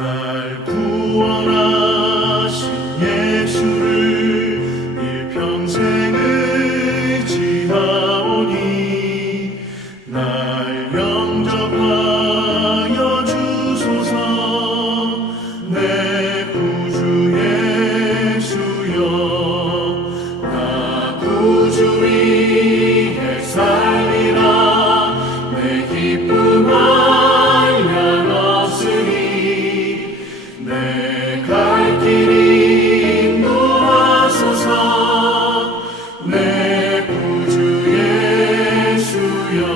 날 구원하신 예수를 일평생 의지하오니 날 영접하여 주소서. 내 구주 예수여, 나 구주 위에 살리라. 내 기쁨 한량 없으리. 내 갈 길이 인도하소서. 내 구주 예수여.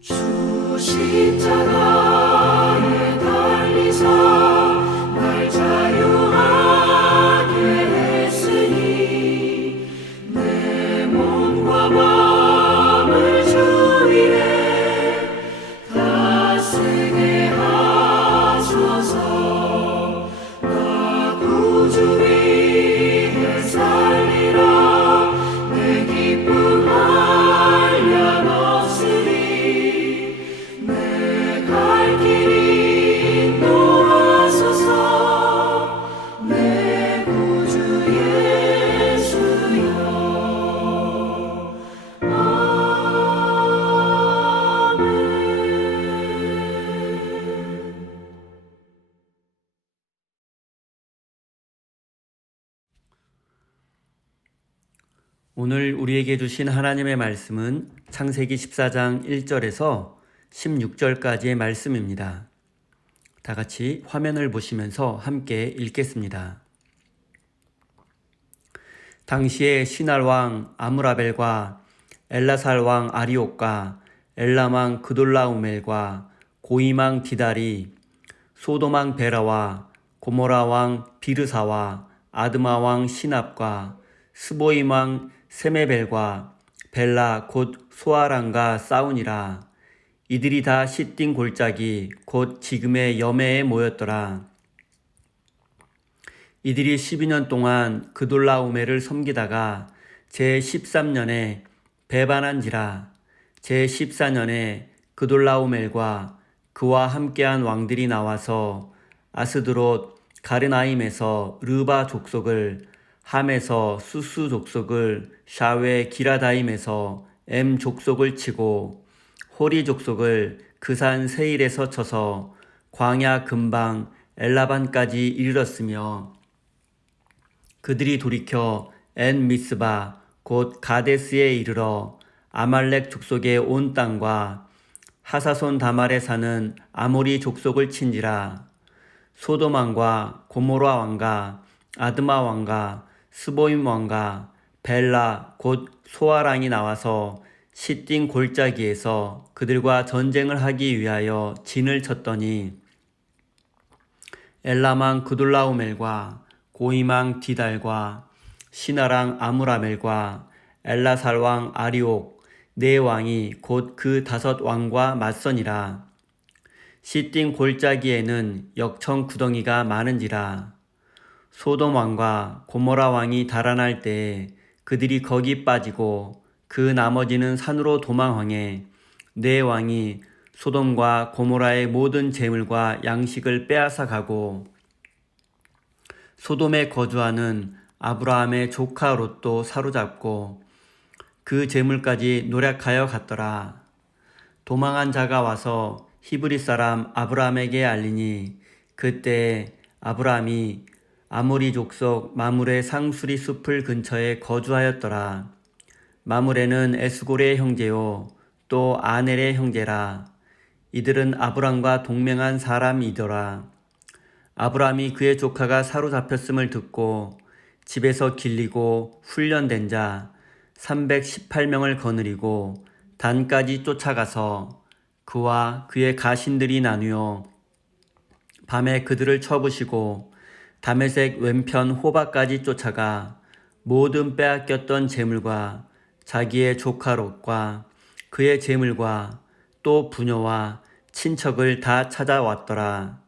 주 십자가에 달리사 날 자유하게 했으니 내 몸과 마음을 주 위에 다스게 하소서. 나 구주 위에 살리라. 내 기쁨 한량 없으리. 내 갈 길이 인도하소서. 내 구주 예수여. 아멘. 오늘 우리에게 주신 하나님의 말씀은 창세기 14장 1절에서 16절까지의 말씀입니다. 다 같이 화면을 보시면서 함께 읽겠습니다. 당시에 시날 왕 아므라벨과 엘라살 왕 아리옥과 엘람 왕 그돌라우멜과 고임 왕 디달이 소돔 왕 베라와 고모라 왕 비르사와 아드마 왕 시납과 스보임 왕 세메벨과 벨라 곧 소아랑과 싸우니라. 이들이 다 시띵 골짜기 곧 지금의 여매에 모였더라. 이들이 12년 동안 그돌라오멜을 섬기다가 제13년에 배반한지라. 제14년에 그돌라오멜과 그와 함께한 왕들이 나와서 아스드롯 가르나임에서 르바 족속을, 함에서 수수 족속을, 샤웨 기라다임에서 엠 족속을 치고 호리 족속을 그 산 세일에서 쳐서 광야 근방 엘라반까지 이르렀으며 그들이 돌이켜 엔 미스바 곧 가데스에 이르러 아말렉 족속의 온 땅과 하사손 다말에 사는 아모리 족속을 친지라. 소돔 왕과 고모라 왕과 아드마 왕과 스보임 왕과 벨라 곧 소아랑이 나와서 시띵 골짜기에서 그들과 전쟁을 하기 위하여 진을 쳤더니 엘람왕 그돌라오멜과 고임왕 디달과 시나랑 아므라멜과 엘라살왕 아리옥 네 왕이 곧 그 5 왕과 맞서니라. 시띵 골짜기에는 역청 구덩이가 많은지라. 소돔 왕과 고모라 왕이 달아날 때에 그들이 거기 빠지고 그 나머지는 산으로 도망하에 네 왕이 소돔과 고모라의 모든 재물과 양식을 빼앗아 가고 소돔에 거주하는 아브라함의 조카 롯도 사로잡고 그 재물까지 노략하여 갔더라. 도망한 자가 와서 히브리 사람 아브라함에게 알리니 그때 아브라함이 아모리 족속 마므레 상수리 숲을 근처에 거주하였더라. 마므레는 에스골의 형제요 또 아넬의 형제라. 이들은 아브람과 동맹한 사람이더라. 아브람이 그의 조카가 사로잡혔음을 듣고 집에서 길리고 훈련된 자 318명을 거느리고 단까지 쫓아가서 그와 그의 가신들이 나뉘어 밤에 그들을 쳐부시고 다메섹 왼편 호바까지 쫓아가 모든 빼앗겼던 재물과 자기의 조카 롯과 그의 재물과 또 부녀와 친척을 다 찾아왔더라.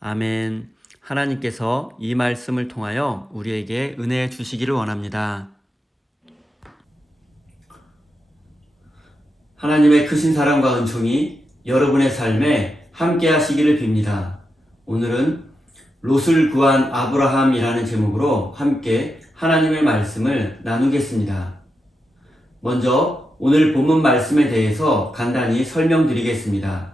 아멘. 하나님께서 이 말씀을 통하여 우리에게 은혜 주시기를 원합니다. 하나님의 크신 사랑과 은총이 여러분의 삶에 함께 하시기를 빕니다. 오늘은 롯을 구한 아브라함이라는 제목으로 함께 하나님의 말씀을 나누겠습니다. 먼저 오늘 본문 말씀에 대해서 간단히 설명드리겠습니다.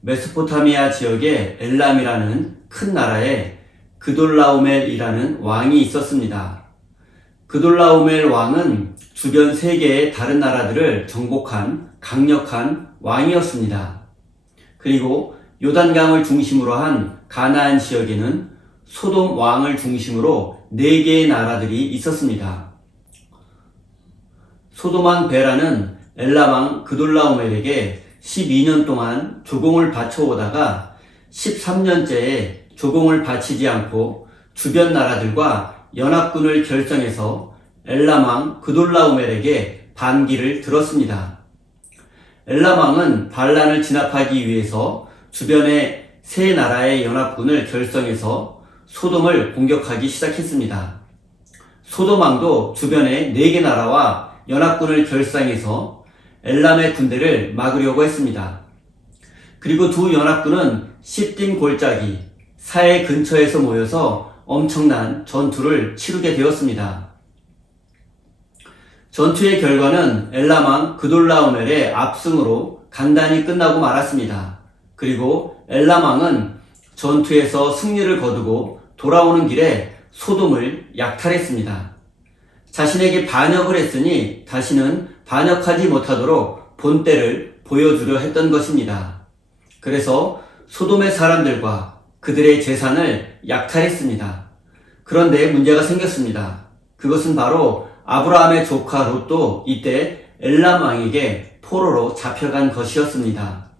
메소포타미아 지역에 엘람이라는 큰 나라에 그돌라오멜이라는 왕이 있었습니다. 그돌라오멜 왕은 주변 세 개의 다른 나라들을 정복한 강력한 왕이었습니다. 그리고 요단강을 중심으로 한 가나안 지역에는 소돔 왕을 중심으로 4개의 나라들이 있었습니다. 소돔 왕 베라는 엘람 왕 그돌라오멜에게 12년 동안 조공을 바쳐오다가 13년째에 조공을 바치지 않고 주변 나라들과 연합군을 결성해서 엘람 왕 그돌라오멜에게 반기를 들었습니다. 엘람 왕은 반란을 진압하기 위해서 주변의 세 나라의 연합군을 결성해서 소돔을 공격하기 시작했습니다. 소돔 왕도 주변의 4개 나라와 연합군을 결성해서 엘람의 군대를 막으려고 했습니다. 그리고 두 연합군은 시딤 골짜기 사해 근처에서 모여서 엄청난 전투를 치르게 되었습니다. 전투의 결과는 엘람 왕 그돌라오멜의 압승으로 간단히 끝나고 말았습니다. 그리고 엘람 왕은 전투에서 승리를 거두고 돌아오는 길에 소돔을 약탈했습니다. 자신에게 반역을 했으니 다시는 반역하지 못하도록 본때를 보여주려 했던 것입니다. 그래서 소돔의 사람들과 그들의 재산을 약탈했습니다. 그런데 문제가 생겼습니다. 그것은 바로 아브라함의 조카 롯도 이때 엘람 왕에게 포로로 잡혀간 것이었습니다.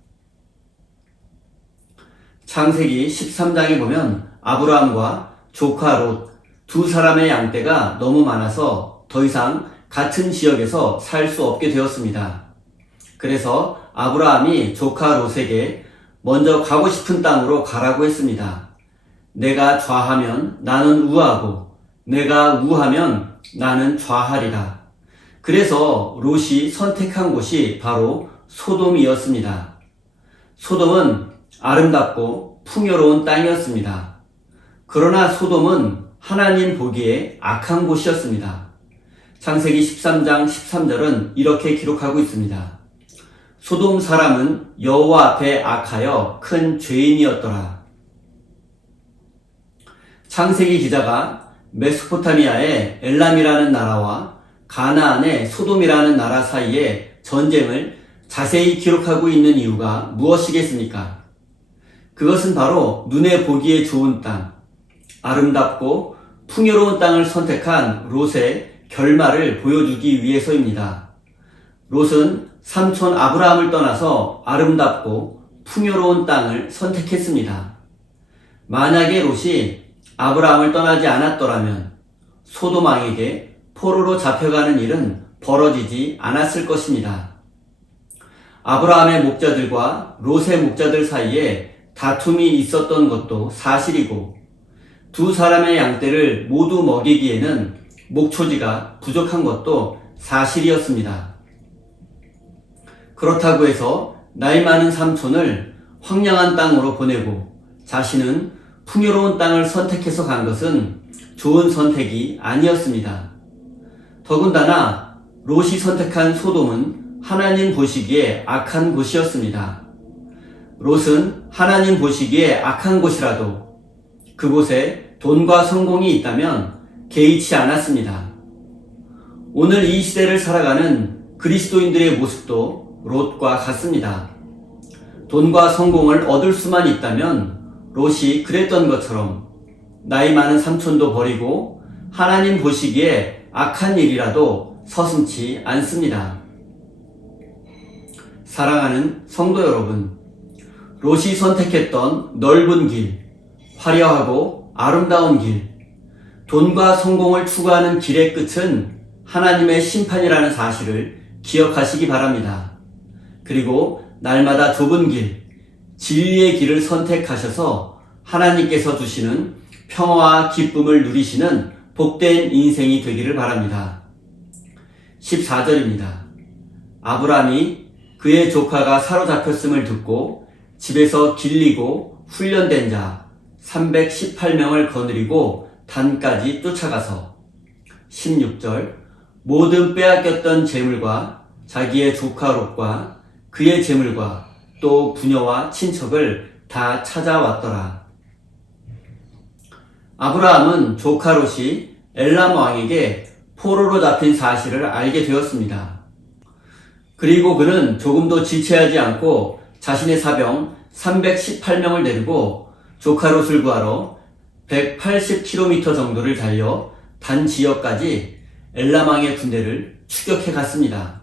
창세기 13장에 보면 아브라함과 조카 롯 두 사람의 양떼가 너무 많아서 더 이상 같은 지역에서 살 수 없게 되었습니다. 그래서 아브라함이 조카 롯에게 먼저 가고 싶은 땅으로 가라고 했습니다. 내가 좌하면 나는 우하고 내가 우하면 나는 좌하리라. 그래서 롯이 선택한 곳이 바로 소돔이었습니다. 소돔은 아름답고 풍요로운 땅이었습니다. 그러나 소돔은 하나님 보기에 악한 곳이었습니다. 창세기 13장 13절은 이렇게 기록하고 있습니다. 소돔 사람은 여호와 앞에 악하여 큰 죄인이었더라. 창세기 기자가 메소포타미아의 엘람이라는 나라와 가나안의 소돔이라는 나라 사이의 전쟁을 자세히 기록하고 있는 이유가 무엇이겠습니까? 그것은 바로 눈에 보기에 좋은 땅, 아름답고 풍요로운 땅을 선택한 롯의 결말을 보여주기 위해서입니다. 롯은 삼촌 아브라함을 떠나서 아름답고 풍요로운 땅을 선택했습니다. 만약에 롯이 아브라함을 떠나지 않았더라면 소돔 왕에게 포로로 잡혀가는 일은 벌어지지 않았을 것입니다. 아브라함의 목자들과 롯의 목자들 사이에 다툼이 있었던 것도 사실이고 두 사람의 양떼를 모두 먹이기에는 목초지가 부족한 것도 사실이었습니다. 그렇다고 해서 나이 많은 삼촌을 황량한 땅으로 보내고 자신은 풍요로운 땅을 선택해서 간 것은 좋은 선택이 아니었습니다. 더군다나 롯이 선택한 소돔은 하나님 보시기에 악한 곳이었습니다. 롯은 하나님 보시기에 악한 곳이라도 그곳에 돈과 성공이 있다면 개의치 않았습니다. 오늘 이 시대를 살아가는 그리스도인들의 모습도 롯과 같습니다. 돈과 성공을 얻을 수만 있다면 롯이 그랬던 것처럼 나이 많은 삼촌도 버리고 하나님 보시기에 악한 일이라도 서슴지 않습니다. 사랑하는 성도 여러분, 롯이 선택했던 넓은 길, 화려하고 아름다운 길, 돈과 성공을 추구하는 길의 끝은 하나님의 심판이라는 사실을 기억하시기 바랍니다. 그리고 날마다 좁은 길, 진리의 길을 선택하셔서 하나님께서 주시는 평화와 기쁨을 누리시는 복된 인생이 되기를 바랍니다. 14절입니다. 아브라함이 그의 조카가 사로잡혔음을 듣고 집에서 길리고 훈련된 자 318명을 거느리고 단까지 쫓아가서 16절 모든 빼앗겼던 재물과 자기의 조카 롯과 그의 재물과 또 부녀와 친척을 다 찾아왔더라. 아브라함은 조카 롯이 엘람 왕에게 포로로 잡힌 사실을 알게 되었습니다. 그리고 그는 조금도 지체하지 않고 자신의 사병 318명을 데리고 조카 롯을 구하러 180km 정도를 달려 단 지역까지 엘람 왕의 군대를 추격해 갔습니다.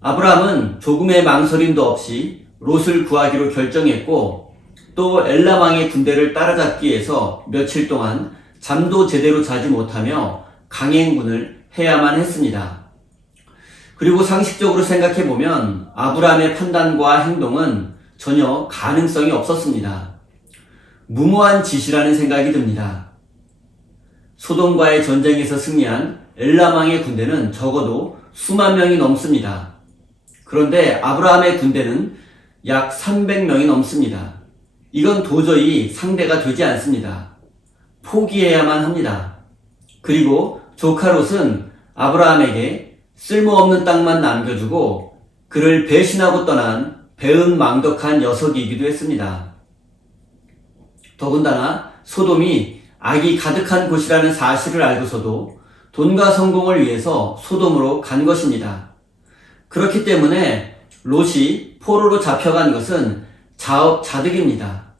아브라함은 조금의 망설임도 없이 롯을 구하기로 결정했고 또 엘람 왕의 군대를 따라잡기 위해서 며칠 동안 잠도 제대로 자지 못하며 강행군을 해야만 했습니다. 그리고 상식적으로 생각해보면 아브라함의 판단과 행동은 전혀 가능성이 없었습니다. 무모한 짓이라는 생각이 듭니다. 소돔과의 전쟁에서 승리한 엘람 왕의 군대는 적어도 수만 명이 넘습니다. 그런데 아브라함의 군대는 약 300명이 넘습니다. 이건 도저히 상대가 되지 않습니다. 포기해야만 합니다. 그리고 조카 롯은 아브라함에게 쓸모없는 땅만 남겨주고 그를 배신하고 떠난 배은망덕한 녀석이기도 했습니다. 더군다나 소돔이 악이 가득한 곳이라는 사실을 알고서도 돈과 성공을 위해서 소돔으로 간 것입니다. 그렇기 때문에 롯이 포로로 잡혀간 것은 자업자득입니다.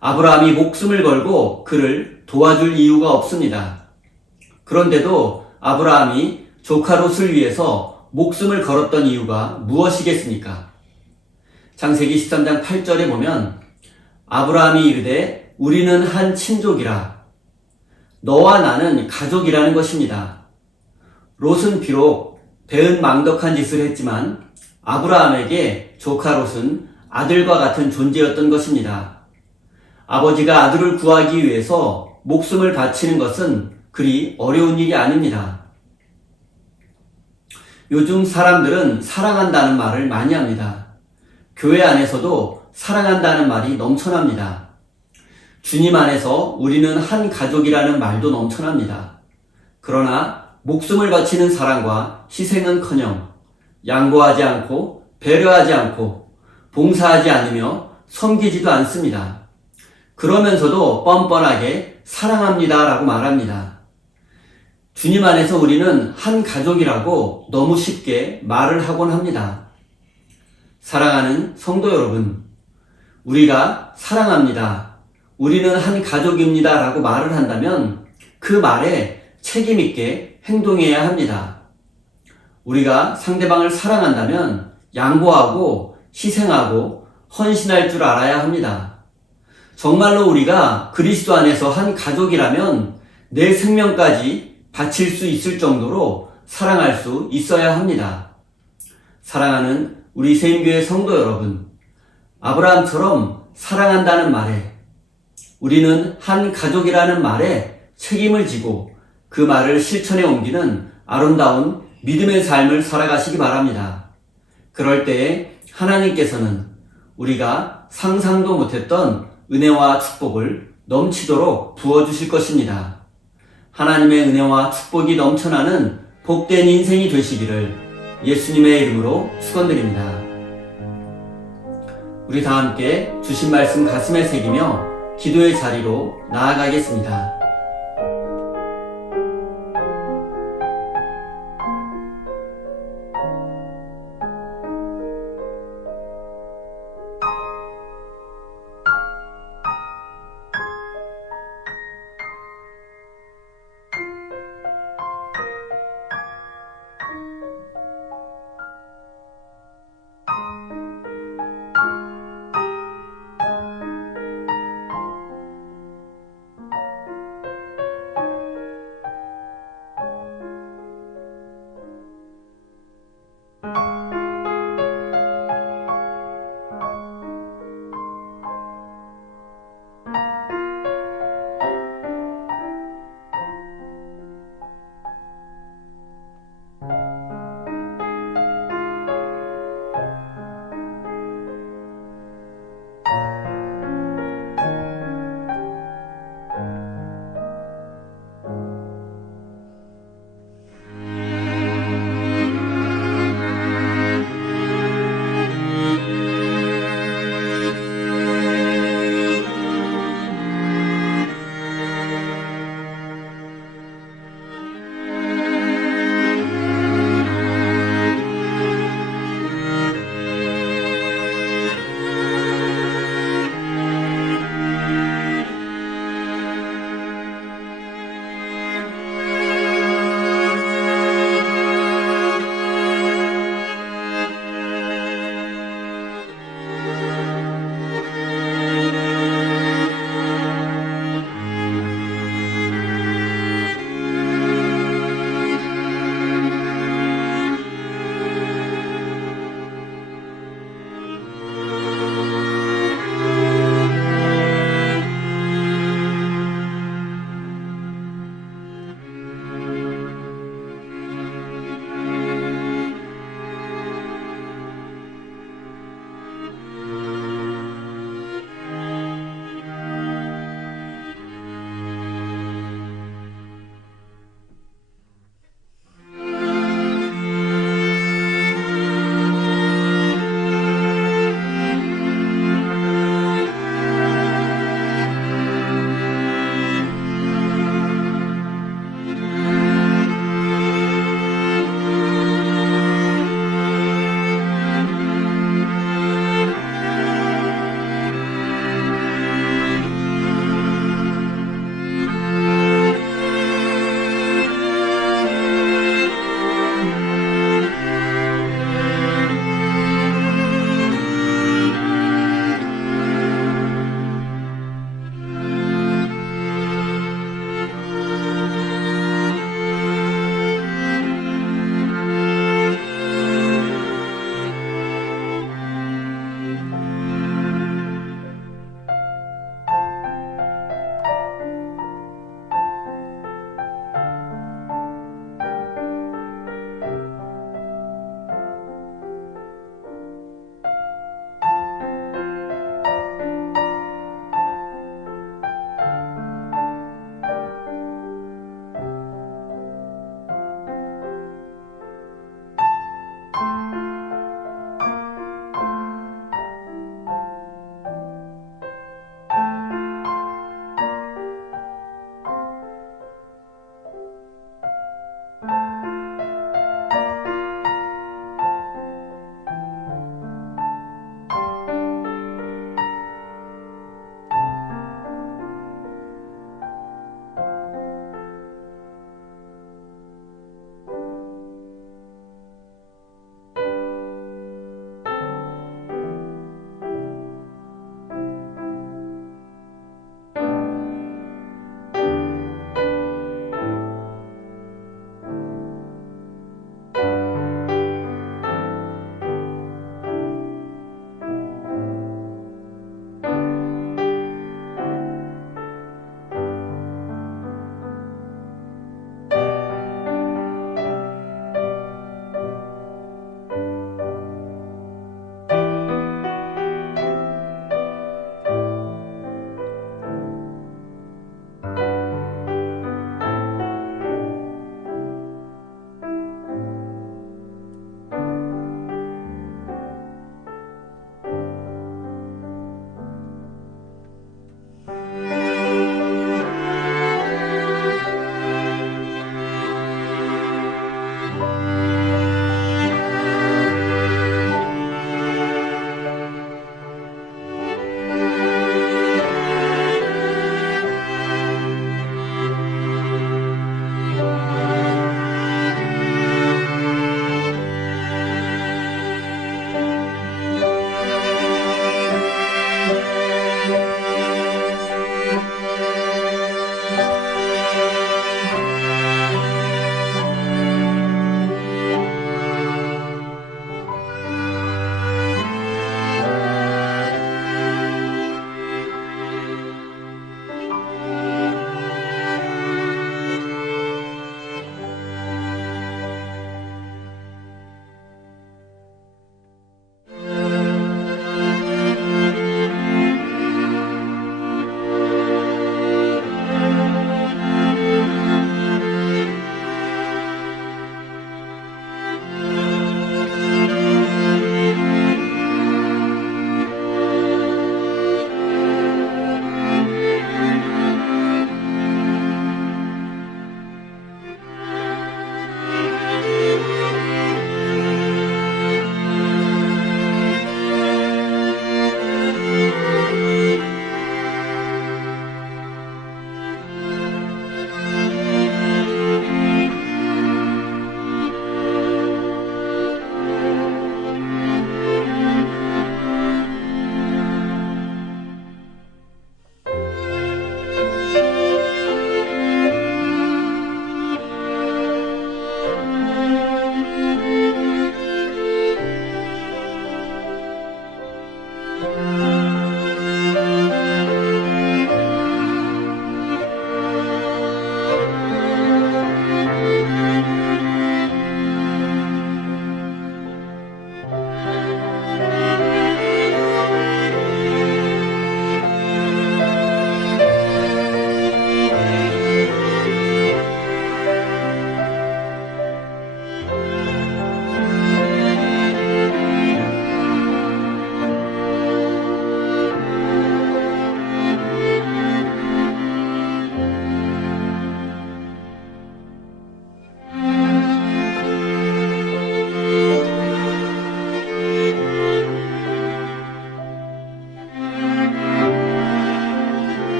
아브라함이 목숨을 걸고 그를 도와줄 이유가 없습니다. 그런데도 아브라함이 조카 롯을 위해서 목숨을 걸었던 이유가 무엇이겠습니까? 창세기 13장 8절에 보면 아브라함이 이르되 우리는 한 친족이라 너와 나는 가족이라는 것입니다. 롯은 비록 배은망덕한 짓을 했지만 아브라함에게 조카 롯은 아들과 같은 존재였던 것입니다. 아버지가 아들을 구하기 위해서 목숨을 바치는 것은 그리 어려운 일이 아닙니다. 요즘 사람들은 사랑한다는 말을 많이 합니다. 교회 안에서도 사랑한다는 말이 넘쳐납니다. 주님 안에서 우리는 한 가족이라는 말도 넘쳐납니다. 그러나 목숨을 바치는 사랑과 희생은커녕 양보하지 않고 배려하지 않고 봉사하지 않으며 섬기지도 않습니다. 그러면서도 뻔뻔하게 사랑합니다 라고 말합니다. 주님 안에서 우리는 한 가족이라고 너무 쉽게 말을 하곤 합니다. 사랑하는 성도 여러분, 우리가 사랑합니다. 우리는 한 가족입니다 라고 말을 한다면 그 말에 책임있게 행동해야 합니다. 우리가 상대방을 사랑한다면 양보하고 희생하고 헌신할 줄 알아야 합니다. 정말로 우리가 그리스도 안에서 한 가족이라면 내 생명까지 바칠 수 있을 정도로 사랑할 수 있어야 합니다. 사랑하는 우리 세임교회 성도 여러분, 아브라함처럼 사랑한다는 말에 우리는 한 가족이라는 말에 책임을 지고 그 말을 실천에 옮기는 아름다운 믿음의 삶을 살아가시기 바랍니다. 그럴 때에 하나님께서는 우리가 상상도 못했던 은혜와 축복을 넘치도록 부어주실 것입니다. 하나님의 은혜와 축복이 넘쳐나는 복된 인생이 되시기를 예수님의 이름으로 축원드립니다. 우리 다 함께 주신 말씀 가슴에 새기며 기도의 자리로 나아가겠습니다.